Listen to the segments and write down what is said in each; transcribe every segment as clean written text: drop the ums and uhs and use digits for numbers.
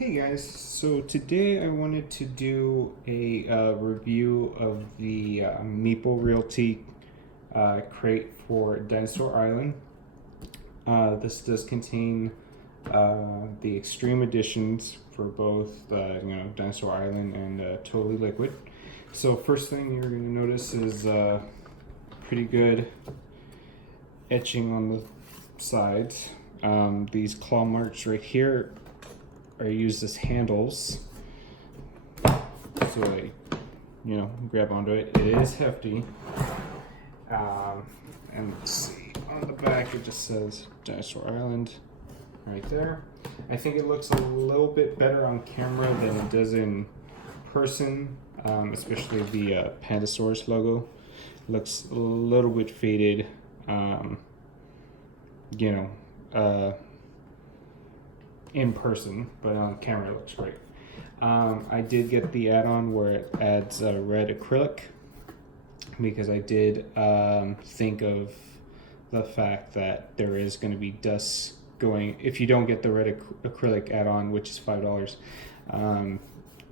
Hey guys, so today I wanted to do a review of the Meeple Realty crate for Dinosaur Island. This does contain the extreme editions for both Dinosaur Island and Totally Liquid. So first thing you're going to notice is pretty good etching on the sides. These claw marks right here are used as handles, so I, grab onto it. It is hefty, and let's see, on the back it just says Dinosaur Island right there. I think it looks a little bit better on camera than it does in person, especially the Pandasaurus logo. Looks a little bit faded, in person, but on camera it looks great. I did get the add-on where it adds red acrylic because I did think of the fact that there is going to be dust going. If you don't get the red acrylic add-on, which is $5,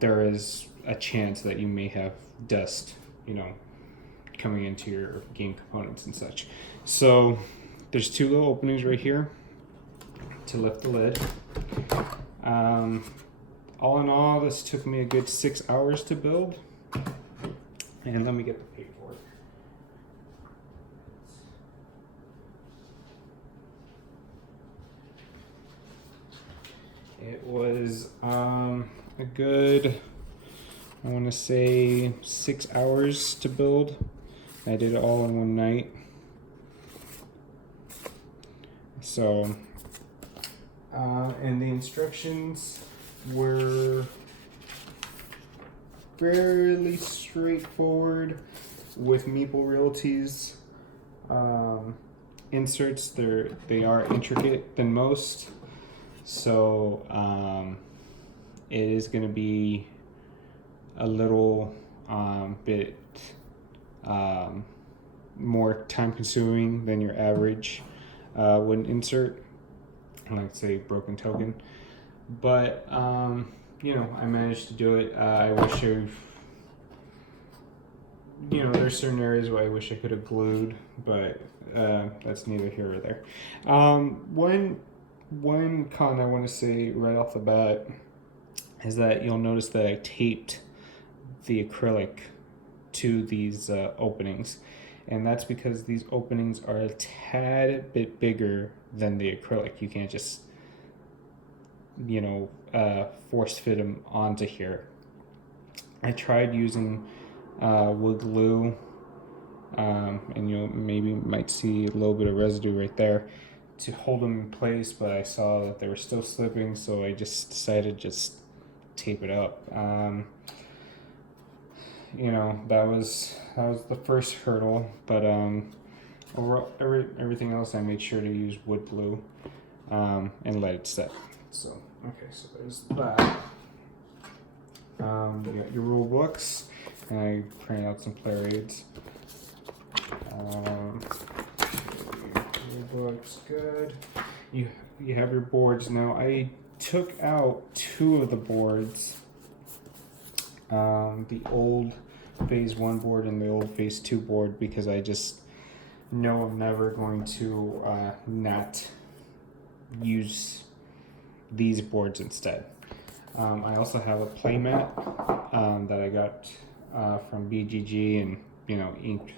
there is a chance that you may have dust, coming into your game components and such. So there's two little openings right here to lift the lid. All in all, this took me a good 6 hours to build. And let me get the paperwork. It was a good, I want to say 6 hours to build. I did it all in one night. So and the instructions were fairly straightforward with Meeple Realty's inserts. They are intricate than most, so it is going to be a little bit more time consuming than your average wooden insert, like say broken token, but I managed to do it. I wish there's certain areas where I wish I could have glued, but that's neither here or there. One con I want to say right off the bat is that you'll notice that I taped the acrylic to these openings, and that's because these openings are a tad bit bigger than the acrylic. You can't just force fit them onto here. I tried using wood glue, and you maybe might see a little bit of residue right there to hold them in place, but I saw that they were still slipping, so I just decided to just tape it up. That was the first hurdle, but overall, everything else I made sure to use wood glue and let it set. So there's that. You got your rule books, and I printed out some player aids. Rule books, good. You have your boards now. I took out two of the boards. The old phase 1 board and the old phase 2 board, because I just know I'm never going to not use these boards instead. I also have a playmat that I got from BGG and Ink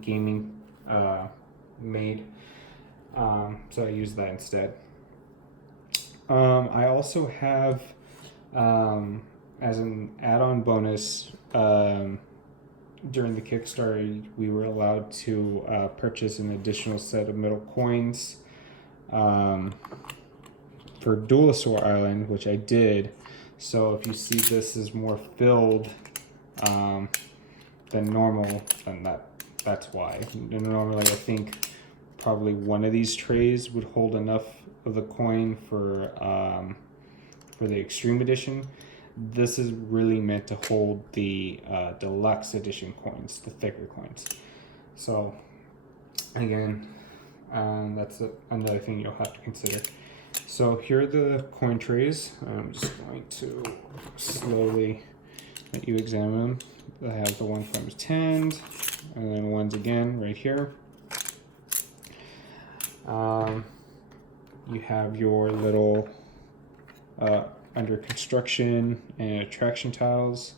Gaming made, so I use that instead. I also have as an add-on bonus, during the Kickstarter, we were allowed to purchase an additional set of metal coins for Dinosaur Island, which I did. So if you see this is more filled than normal, then that's why. Normally, I think probably one of these trays would hold enough of the coin for the Extreme Edition. This is really meant to hold the deluxe edition coins, the thicker coins. So again, that's another thing you'll have to consider. So here are the coin trays. I'm just going to slowly let you examine them. I have the one from 10, and then ones again right here. You have your little under construction and attraction tiles.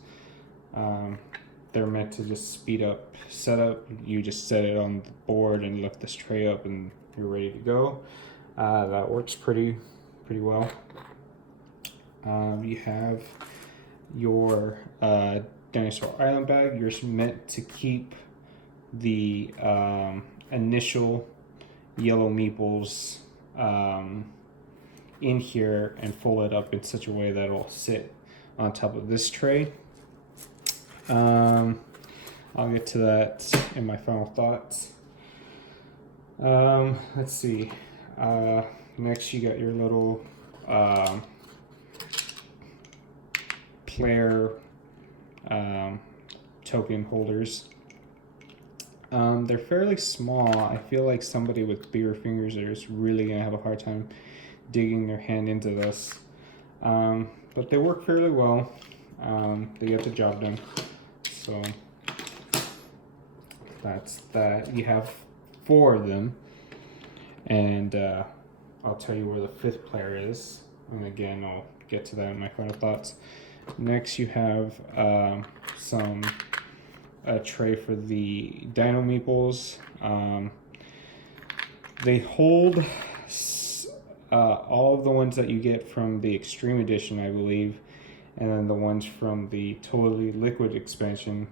They're meant to just speed up setup. You just set it on the board and lift this tray up and you're ready to go. That works pretty well. You have your Dinosaur Island bag. You're meant to keep the initial yellow meeples in here and fold it up in such a way that it'll sit on top of this tray. I'll get to that in my final thoughts. Let's see. Next, you got your little player token holders. They're fairly small. I feel like somebody with bigger fingers is really gonna have a hard time digging their hand into this. But they work fairly well. They get the job done. So that's that. You have 4 of them, and I'll tell you where the 5th player is. And again, I'll get to that in my final thoughts. Next, you have a tray for the Dino Meeples. They hold all of the ones that you get from the Extreme Edition, I believe, and then the ones from the Totally Liquid expansion.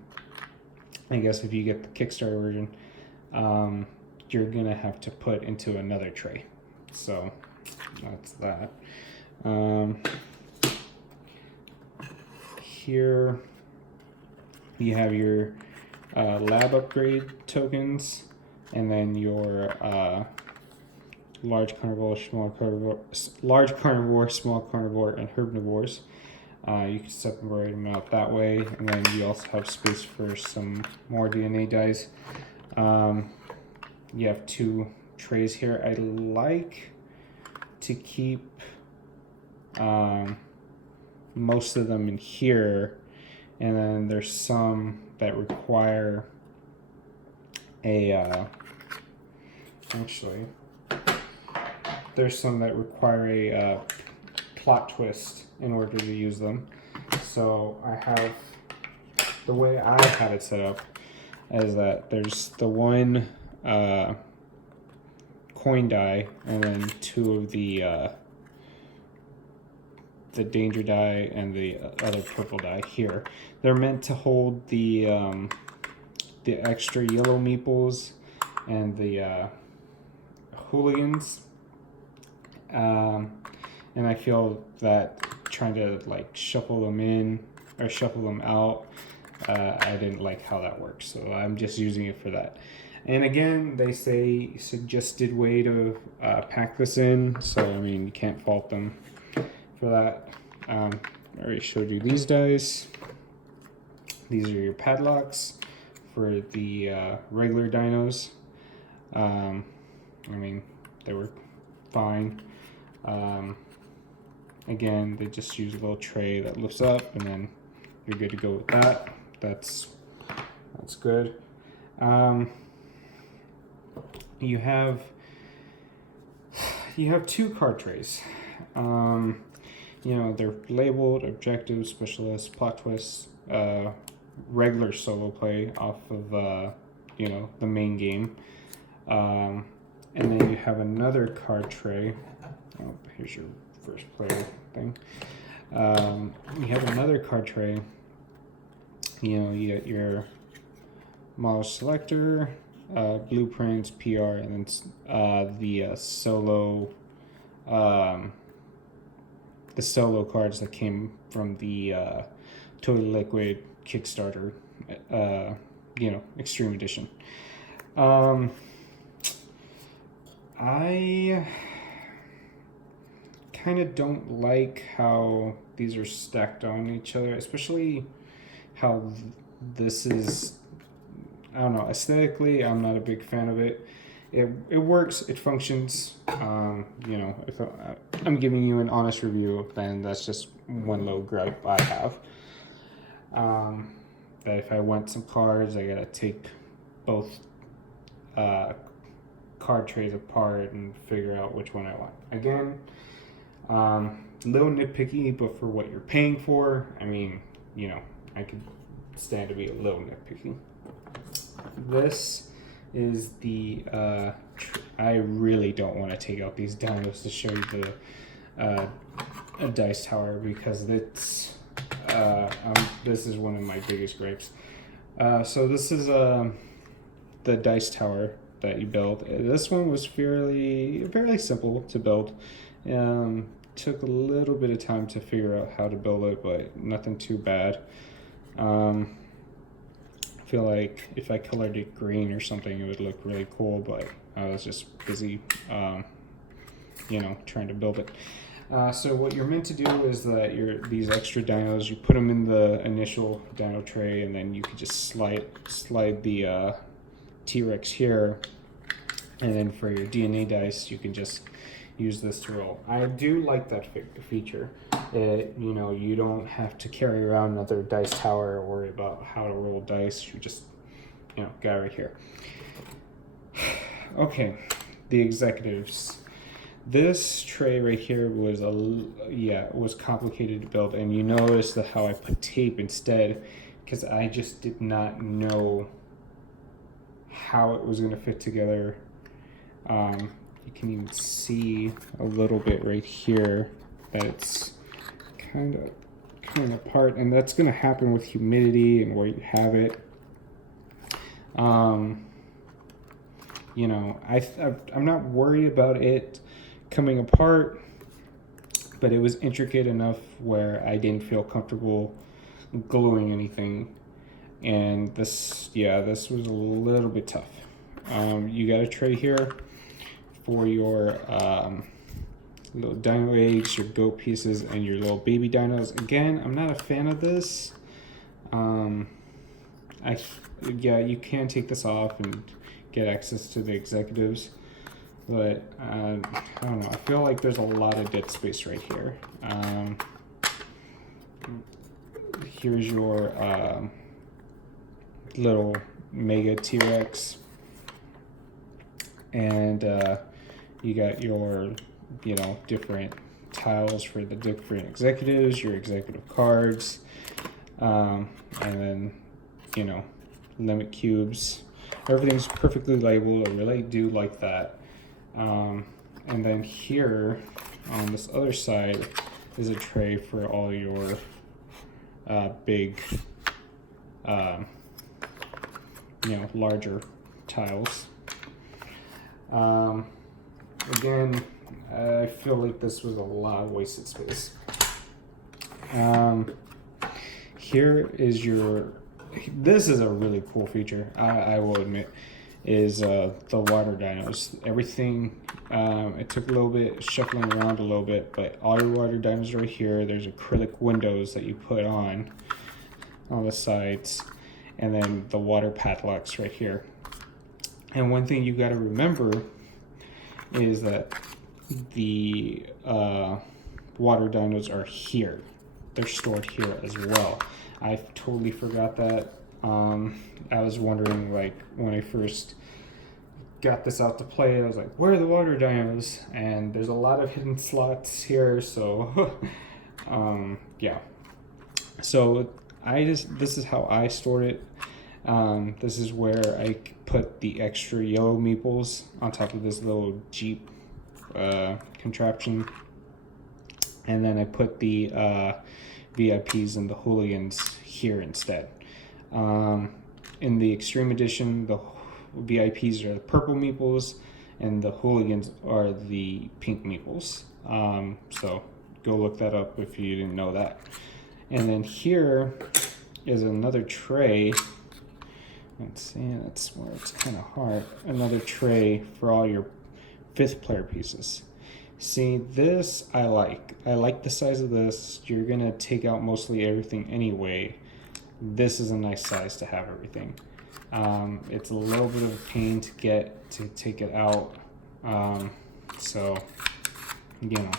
I guess if you get the Kickstarter version, you're gonna have to put into another tray. So that's that. Here you have your lab upgrade tokens, and then your large carnivore, small carnivore, and herbivores. You can separate them out that way, and then you also have space for some more DNA dyes. You have 2 trays here. I like to keep most of them in here, and then there's some that require a there's some that require a plot twist in order to use them. So I have, the way I have it set up is that there's the one coin die and then 2 of the danger die and the other purple die here. They're meant to hold the extra yellow meeples and the hooligans. And I feel that trying to like shuffle them in or shuffle them out, I didn't like how that works, so I'm just using it for that. And again, they say suggested way to pack this in, so I mean, you can't fault them for that. I already showed you these dice. These are your padlocks for the regular dinos. I mean, they were fine. Again, they just use a little tray that lifts up, and then you're good to go with that. That's good. You have 2 card trays. They're labeled objective, specialist, plot twist, regular solo play off of the main game. And then you have another card tray. Oh, here's your first player thing. You have another card tray. You get your model selector, blueprints, PR, and then the solo cards that came from the Totally Liquid Kickstarter, Extreme Edition. I kind of don't like how these are stacked on each other, especially how this is, I don't know, aesthetically, I'm not a big fan of it. It works, it functions. If I'm giving you an honest review, then that's just one little gripe I have. That if I want some cards, I gotta take both card trays apart and figure out which one I want. Again, a little nitpicky, but for what you're paying for, I mean, you know, I could stand to be a little nitpicky. This is the, I really don't want to take out these dinos to show you the a dice tower, because it's, this is one of my biggest gripes. So this is the dice tower that you build. This one was fairly simple to build. Took a little bit of time to figure out how to build it, but nothing too bad. I feel like if I colored it green or something, it would look really cool, but I was just busy, you know, trying to build it. So what you're meant to do is that these extra dinos, you put them in the initial dino tray, and then you can just slide the T-Rex here, and then for your DNA dice, you can just use this to roll. I do like that feature. You know, you don't have to carry around another dice tower or worry about how to roll dice. You just, you know, got it right here. Okay, the executives. This tray right here was was complicated to build, and you notice that how I put tape instead, because I just did not know how it was going to fit together. You can even see a little bit right here that it's kind of coming apart, and that's going to happen with humidity and where you have it. You know, I'm not worried about it coming apart, but it was intricate enough where I didn't feel comfortable gluing anything, and this was a little bit tough. You got a tray here for your little dino eggs, your goat pieces, and your little baby dinos. Again, I'm not a fan of this. You can take this off and get access to the executives, but I don't know. I feel like there's a lot of dead space right here. Here's your little mega T-Rex, and you got your, you know, different tiles for the different executives, your executive cards, and then, you know, limit cubes. Everything's perfectly labeled. I really do like that. And then here on this other side is a tray for all your big, you know, larger tiles. Again, I feel like this was a lot of wasted space. Here is this is a really cool feature, I will admit, is the water dinos. Everything, it took a little bit shuffling around a little bit, but all your water dinos right here. There's acrylic windows that you put on the sides, and then the water padlocks right here. And one thing you got to remember is that the water dinos are here. They're stored here as well. I totally forgot that. I was wondering, like, when I first got this out to play, I was like, where are the water dinos? And there's a lot of hidden slots here, so yeah. So this is how I stored it. This is where I put the extra yellow meeples on top of this little Jeep contraption, and then I put the VIPs and the hooligans here instead. In the Extreme Edition, the VIPs are the purple meeples, and the hooligans are the pink meeples. So go look that up if you didn't know that. And then here is another tray. Let's see, that's where it's kind of hard. Another tray for all your 5th player pieces. See, this I like. I like the size of this. You're gonna take out mostly everything anyway. This is a nice size to have everything. It's a little bit of a pain to take it out. So, you know,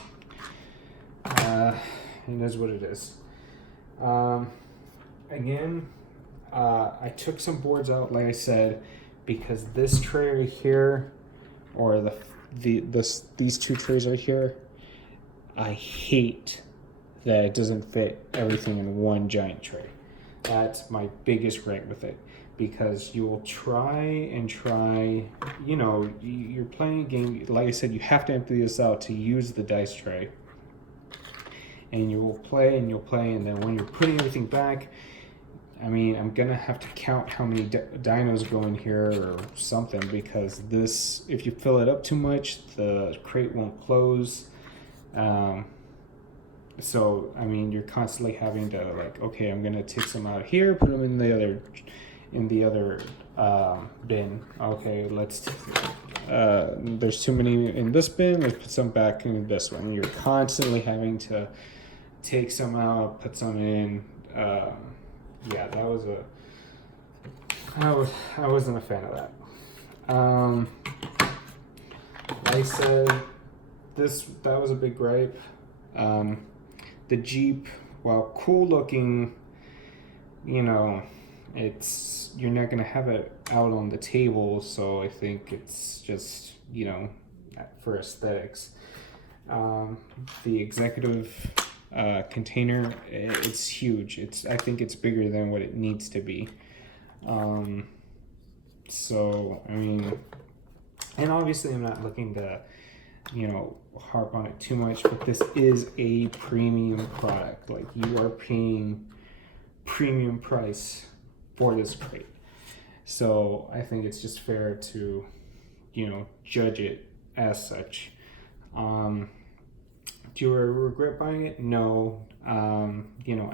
it is what it is. Again, I took some boards out, like I said, because this tray right here, or these two trays right here, I hate that it doesn't fit everything in one giant tray. That's my biggest gripe with it, because you will try and try, you're playing a game, like I said, you have to empty this out to use the dice tray. And you will play and you'll play, and then when you're putting everything back, I mean, I'm gonna have to count how many dinos go in here or something, because this, if you fill it up too much, the crate won't close. So I mean, you're constantly having to, like, okay, I'm gonna take some out of here, put them in the other bin. Okay, there's too many in this bin, let's put some back in this one. You're constantly having to take some out, put some in. Yeah, I wasn't a fan of that. Like I said, that was a big gripe. The Jeep, while cool looking, you're not gonna have it out on the table, so I think it's just, for aesthetics. The executive container, it's huge. I think it's bigger than what it needs to be. So I mean, and obviously I'm not looking to harp on it too much, but this is a premium product. Like, you are paying premium price for this crate, so I think it's just fair to judge it as such. Do I regret buying it? No. I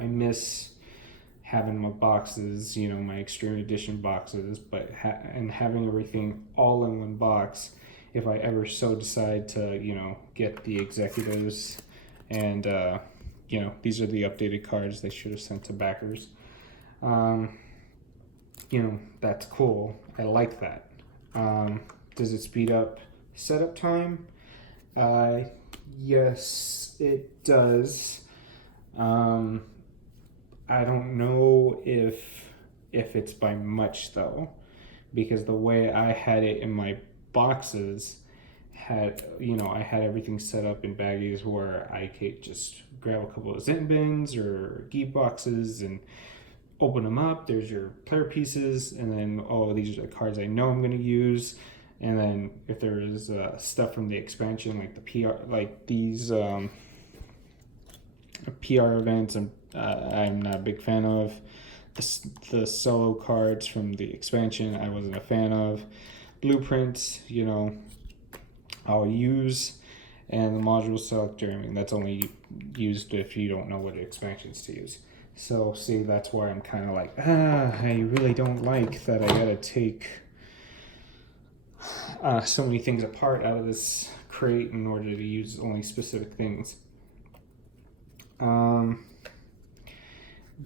miss having my boxes, my Extreme Edition boxes, but having everything all in one box, if I ever so decide to, get the executives, and, these are the updated cards they should have sent to backers. That's cool. I like that. Does it speed up setup time? Yes, it does. I don't know if it's by much, though, because the way I had it in my boxes I had everything set up in baggies where I could just grab a couple of Zen bins or geek boxes and open them up. There's your player pieces, and then these are the cards I know I'm going to use. And then if there is stuff from the expansion, like the PR, like these PR events, I'm not a big fan of. The solo cards from the expansion, I wasn't a fan of. Blueprints, I'll use. And the module selector, that's only used if you don't know what expansions to use. So, see, that's why I'm kind of like, I really don't like that I gotta take so many things apart out of this crate in order to use only specific things.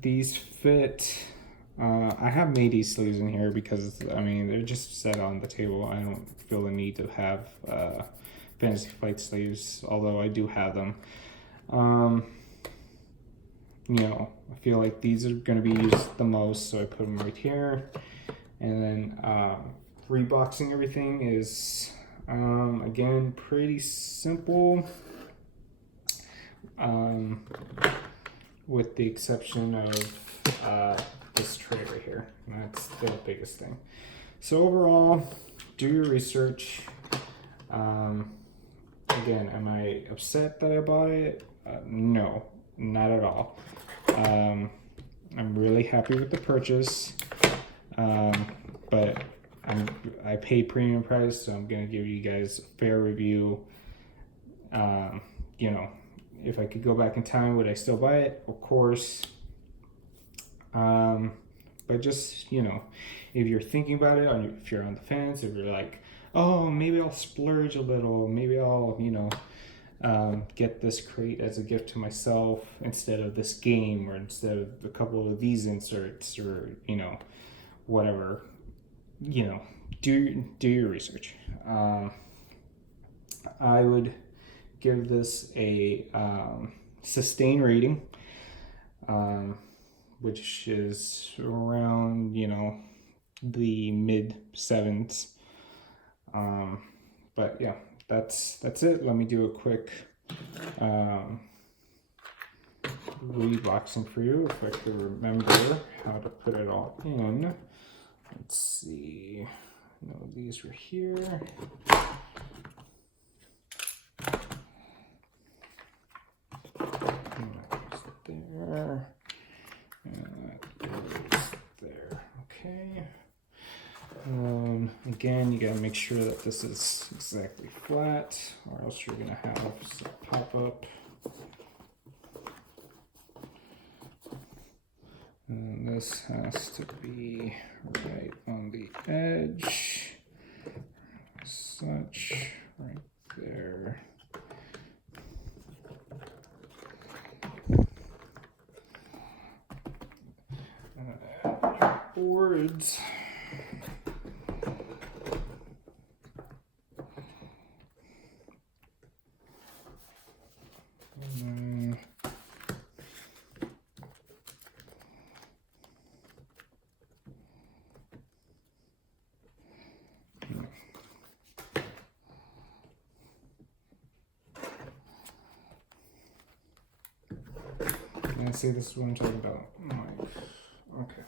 These fit. I have made these sleeves in here because they're just set on the table. I don't feel the need to have Fantasy Flight sleeves, although I do have them. I feel like these are going to be used the most, so I put them right here. And then reboxing everything is, again, pretty simple, with the exception of this tray right here. And that's the biggest thing. So overall, do your research. Again, am I upset that I bought it? No, not at all. I'm really happy with the purchase, but I paid premium price, so I'm gonna give you guys a fair review. If I could go back in time, would I still buy it? Of course. But just, if you're thinking about it, if you're on the fence, if you're like, oh, maybe I'll splurge a little, maybe I'll, get this crate as a gift to myself instead of this game, or instead of a couple of these inserts, or, whatever, do your research. I would give this a sustain rating, which is around, you know, the mid 7s. But yeah, that's it. Let me do a quick reboxing for you if I could remember how to put it all in. Let's see. No, these were here. There. And that goes there. Okay. Again, you gotta make sure that this is exactly flat, or else you're gonna have some pop up. And this has to be right on the edge, as such, right there. Boards. And see, this is what I'm talking about. Okay.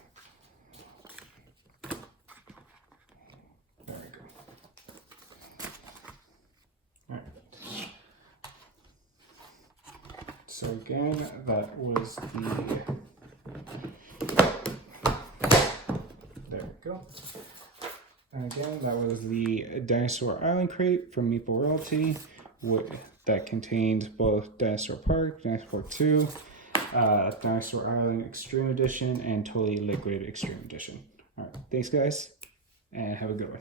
There we go. All right. So again, that was the. There we go. And again, that was the Dinosaur Island crate from Meeple Realty, that contains both Dinosaur Park, Dinosaur 2, Dinosaur Island Extreme Edition, and Totally Liquid Extreme Edition. All right, thanks guys, and have a good one.